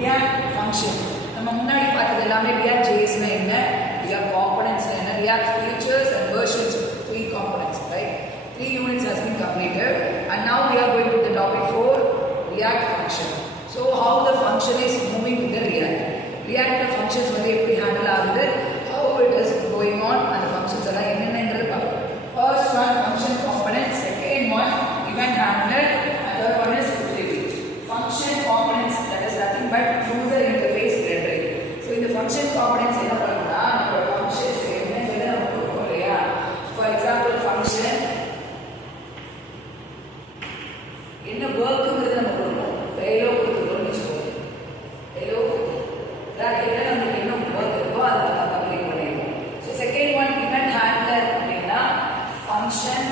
React function. நம்ம முன்னாடி பார்த்தது எல்லாமே React JS னா என்ன, React components னா என்ன, React features and versions, 3 components, right? 3 units has been completed, and now we are going to the topic 4, React function. So how the function is moving with the React. React functions வந்து எப்படி handle ஆகுது, how it is going on, and the functions எல்லாம் என்னென்னன்றது பார்ப்போம். First one function component, second one event handler, and third one is utility. Function components, that is nothing but user interface rendering. So in the function components என்ன பண்ணணும்னா நம்ம functions என்னன்னு நம்ம கொடுப்போம் இல்லையா. For example function என்ன workங்கிறது நம்ம கொடுப்போம். hello கொடுத்துறோம்னு வச்சுக்கோங்க. hello bracketல நமக்கு என்ன work இருக்கோ அதை நம்ம கம்ப்ளீட் பண்ணிடுவோம். So second one event handler அப்படின்னா function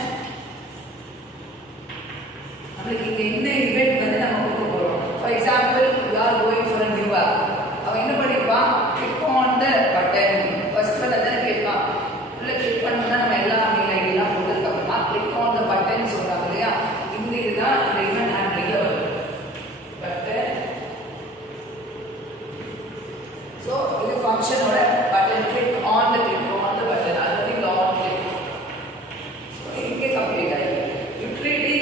நம்மளுக்கு இங்க என்ன event வந்து நம்ம கொடுக்க போறோம். For example you are going for a new app. அவன் என்ன பண்ணிருப்பான், click on the button. first one அதான் கேட்பான். உள்ள கிளிக் பண்ணா நம்ம எல்லா மெயில் ஐடி எல்லாம் போட்டதுக்கு அப்புறமா click on the button சொல்றாங்க இல்லையா. இந்த இதுதான் இந்த event handling ல வரும். button. So இது function ஓட button, click on the button. அது வந்து on click. So இங்கே கம்ப்ளீட் ஆயிடுது. Utility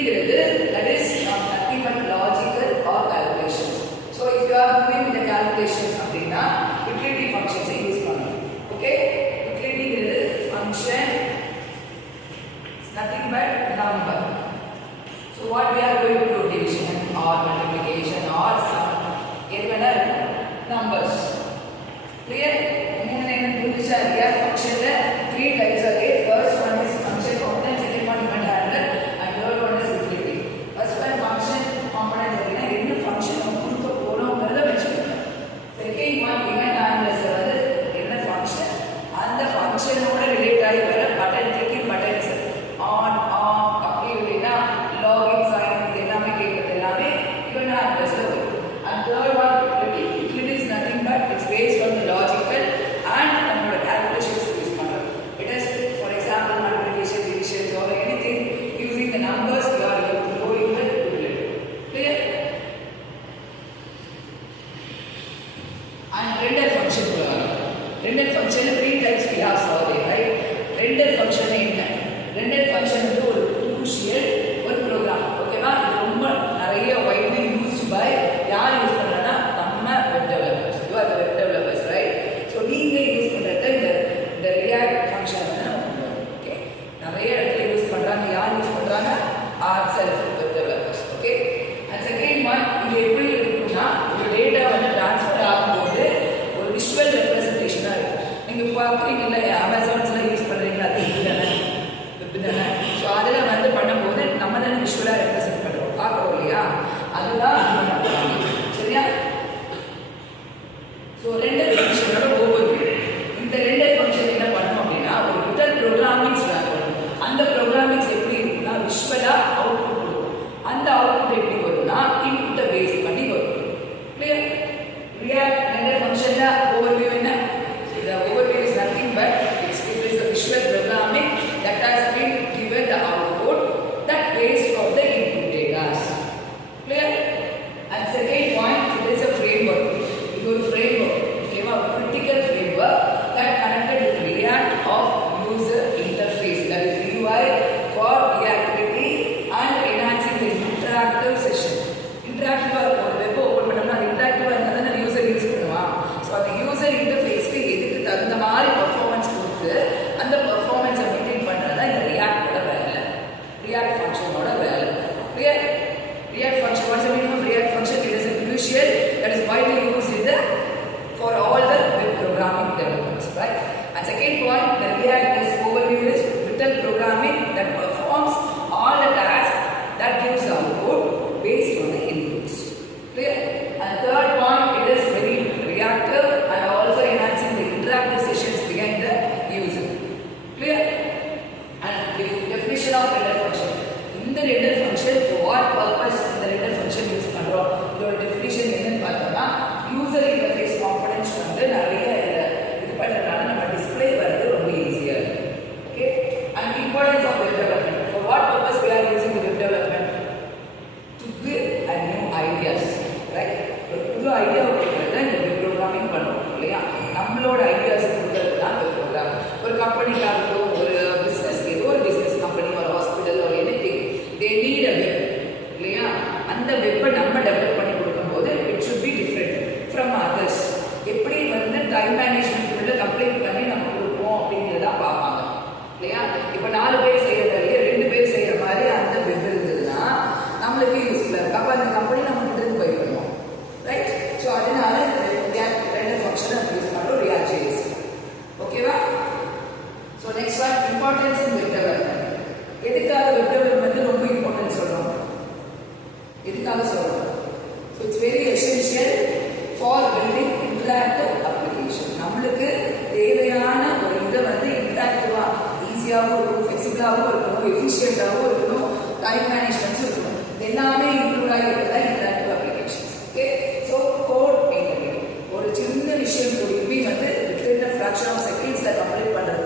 that is nothing but logical or calculations. So if you are doing the calculations அப்படினா utility functions use பண்ணணும். Okay, utility function is nothing but number. So what we are going to do, division or multiplication or sum, எதுவேனா numbers. Clear? மூணு என்ன புரிஞ்சா இல்லையா. ஃபங்க்ஷன்ல 3 types are there. First one is function component, second one event handler, and third one is utility. First one function component அப்படினா என்ன function நம்ம கொடுக்க போறோம்ங்கறத வெச்சுக்கணும். Second one event handlers வந்து என்ன ஃபங்க்ஷன், அந்த ஃபங்க்ஷனோட ரிலேட் ஆகி வர button clicking buttons on off அப்படி இல்லைனா login sign இது எல்லாமே கேக்குறது எல்லாமே event handlers வரும். And third one utility is nothing but it's based on the logical and நம்மளோட calculations use பண்றோம். It is for example multiplication, division or anything using the numbers we are able to go in the utility. Clear? And render function render function 3 types we have solved, right? Render function என்ன, render function வந்து ஒரு crucial ஒரு program. ஓகேவா, இது ரொம்ப நிறைய widely used by யார் use பண்றனா நம்ம web developers. You are the web developers, right? So நீங்க யூஸ் பண்றது இந்த React function வந்து நம்ம பண்ணுவோம். ஓகே, நிறைய இடத்துல யூஸ் பண்றாங்க. யார் யூஸ் பண்றாங்க, ourselves web developers. Okay, and second one இது எப்படி இருக்குன்னா ஒரு டேட்டா வந்து ட்ரான்ஸ்ஃபர் ஆகும்போது ஒரு விஷுவல் ரெப்ரசன்டேஷனா இருக்கும். நீங்க பாக்குறீங்கல்ல Amazonஸ்ல யூஸ் பண்றீங்களா, அது இதுதானே வெப் தானே. ஸோ அதில் வந்து பண்ணும்போது நம்ம தானே விஷுவலாக ரெப்ரசென்ட் பண்ணுறோம், பார்க்குறோம் இல்லையா, அதுதான் நம்ம பண்ணுறோம். சரியா? ஸோ ரெண்டர் ஃபங்க்ஷனோட ஒவ்வொரு இந்த ரெண்டர் ஃபங்க்ஷன் என்ன பண்ணணும் அப்படின்னா ஒரு வித்தர் ப்ரோக்ராமிங்ஸ் பண்ணும். அந்த ப்ரோக்ராமிங்ஸ் எப்படி இருக்குன்னா விஷுவலாக அவுட்புட் கொடுக்கும். அந்த அவுட்புட் எப்படி வரும்னா இன்புட்டை பேஸ் பண்ணி வரும். கிளியர்? React ரெண்டர் ஃபங்க்ஷன்ல ஓவர்வியூ என்ன, the overview is nothing but it is a visual programming that has been given the output that based on the input data. Clear? And second point, it is a framework. It is a framework, okay, a critical framework that connected with React of user interface, that is UI for reactivity and enhancing the interactive session. Interactive or web open பண்ணோம்னா interactive இருந்தா user use பண்ணுவான். So அந்த user இன்டர்ஃபேஸ்க்கு எதுக்கு தகுந்த மாதிரி performance கொடுத்து அந்த பர்ஃபார்மன்ஸை மெயின்டைன் பண்ணுறது தான் இந்த ரியாக்டோட வேலை, ரியாக்ட் ஃபங்க்ஷனோட வேலை. Clear? React function, what is the meaning of React function? It is a crucial that is widely used in the for all the web programming developers, right? And second point, the React is overview is written programming that performs all the tasks that gives output based on the inputs. Clear? And third point, it is very reactive and also enhancing the interactive sessions behind the user. Clear? And the definition of render function. In the render function, for what purpose the render function use பண்றோம், இதோட definition என்னன்னு பார்த்தோம்னா user interface components வந்து நிறைய இது பண்றதுனால நம்ம display வரது ரொம்ப ஈஸியா இருக்கு. Okay? And importance of web development. For what purpose we are using the web development? To give a new ideas, right? ஒரு புது ஐடியா நம்மளோட ஐடியாஸ் கொடுக்கறது தான் வெப் ப்ரோக்ராம். ஒரு கம்பெனிக்காகட்டும், ஒரு பிஸ்னஸ், ஏதோ ஒரு பிஸ்னஸ் கம்பெனி, ஒரு ஹாஸ்பிட்டல், ஒரு anything, they need a web இல்லையா? அந்த வெப்பை நம்ம டெவலப் பண்ணி கொடுக்கும்போது it should be different from others. எப்படி வந்து டைம் மேனேஜ்மெண்ட் உள்ள கம்ப்ளைண்ட் பண்ணி நம்ம கொடுப்போம் அப்படிங்கிறத பார்ப்பாங்க இல்லையா? இப்போ 4 பேர் செய்யற வேலையை 2 பேர் செய்யற மாதிரி அந்த வெப் இருந்ததுன்னா நம்மளுக்கு யூஸ்ஃபுல்லாக இருக்கு. அப்போ அந்த கம்பெனி நம்ம கிட்ட பை பண்ணுவோம், ரைட்? ஸோ அதனால ரெண்டு ஃபங்க்ஷனை யூஸ் பண்ணுறோம் React.js. ஓகேவா? ஸோ நெக்ஸ்ட் ஒன், இம்பார்ட்டன்ஸ் இன் வெப் டெவலப்மெண்ட். எதுக்காக வெப் டெவலப்மெண்ட் ரொம்ப இம்பார்ட்டன்ஸ் சொல்கிறோம்? எதுக்காக சொல்கிறோம்? So it's very essential for building interactive application. நம்மளுக்கு தேவையான ஒரு இதை வந்து இன்டராக்டிவாக, ஈஸியாகவும் இருக்கணும், ஃப்ளெக்சிபிளாகவும் இருக்கணும், எஃபிஷியண்டாகவும் இருக்கணும், டைம் மேனேஜ்மெண்ட்ஸும் இருக்கணும். எல்லாமே இன்க்ளூட் ஆகிருக்கிறதா interactive applications. Okay, so code maintain ஒரு சின்ன விஷயம் கூடயுமே வந்து வித்தின் ஃப்ராக்ஷன் ஆஃப் செகண்ட்ஸில் கம்ப்ளீட் பண்ணுறது